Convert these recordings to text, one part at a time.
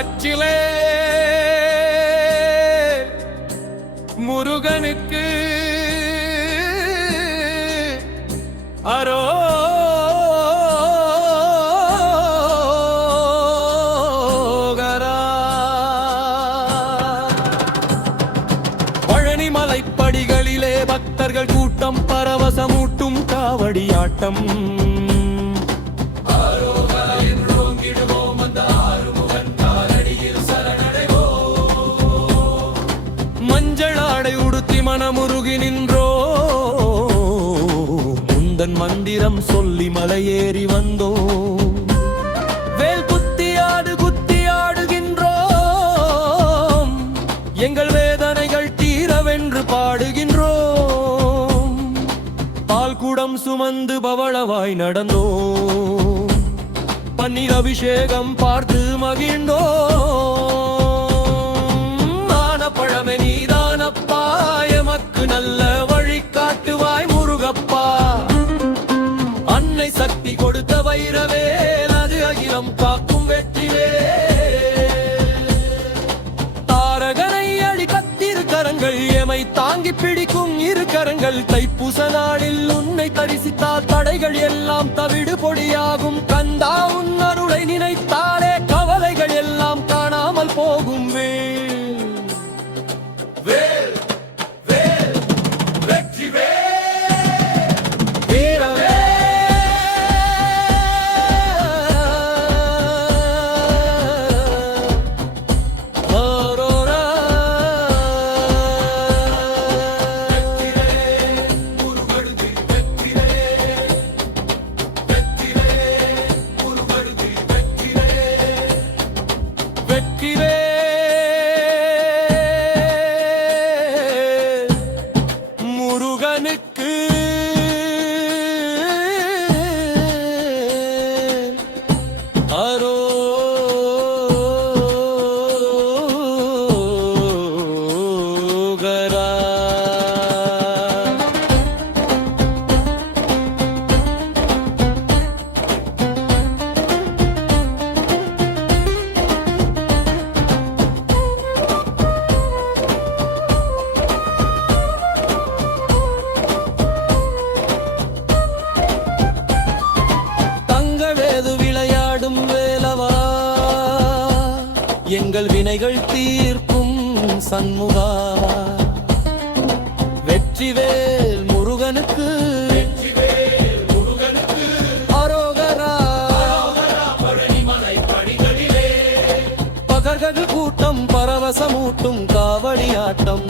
பச்சிலே முருகனுக்கு அரோகரா. பழனிமலை படிகளிலே பக்தர்கள் கூட்டம் பரவசமூட்டும் காவடியாட்டம். மஞ்சளாடை உடுத்தி மனமுருகி நின்றோ முந்தன் மந்திரம் சொல்லி மலையேறி வந்தோ. வேல் குத்தியாடு குத்தியாடுகின்றோம் எங்கள் வேதனைகள் தீரவென்று பாடுகின்றோம். பால் குடம் சுமந்து பவளவாய் நடந்தோ பன்னீர் அபிஷேகம் பார்த்து மகிழ்ந்தோ. பழமை நீதானப்பா எமக்கு நல்ல வழி காட்டுவாய் முருகப்பா. அன்னை சக்தி கொடுத்த வைரவேல் அது அகிலம் காக்கும் வெற்றிவேல். தாரகனை அழி கத்திரு கரங்கள் எமை தாங்கி பிடிக்கும் இரு கரங்கள். தைப்பூச நாளில் உன்னை தரிசித்தால் தடைகள் எல்லாம் தவிடு பொடியாகும். கந்தா உன் அருளை நினைத்தாலே கவலைகள் எல்லாம் காணாமல் போகும். வேல் வேல் வெற்றி வேல் வீரவே. அரோரா வெற்றிவே முருகனுக்கு வெற்றிவே. வெற்றிவே முருகனுக்கு வெற்றிவே. வெற்றிவே முருகனுக்கு அரோகரா. விளையாடும் வேலவா எங்கள் வினைகள் தீர்க்கும் சண்முகா. வெற்றிவேல் முருகனுக்கு அரோகரா. பழனிமலை படிகளிலே பகர்கள் கூட்டம் பரவசமூட்டும் காவடியாட்டம்.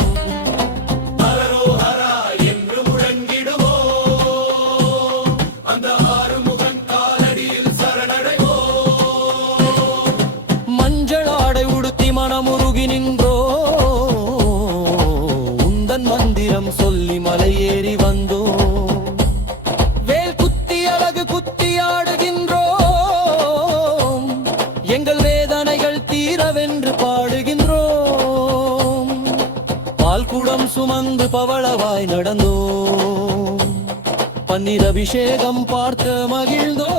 மனமுருகி நின்றோ உந்தன் மந்திரம் சொல்லி மலையேறி வந்தோ. வேல் குத்தி அழகு குத்தியாடுகின்றோம் எங்கள் வேதனைகள் தீரவென்று பாடுகின்றோம். பால் குடம் சுமந்து பவளவாய் நடந்தோ பன்னீர் அபிஷேகம் பார்த்து மகிழ்ந்தோ.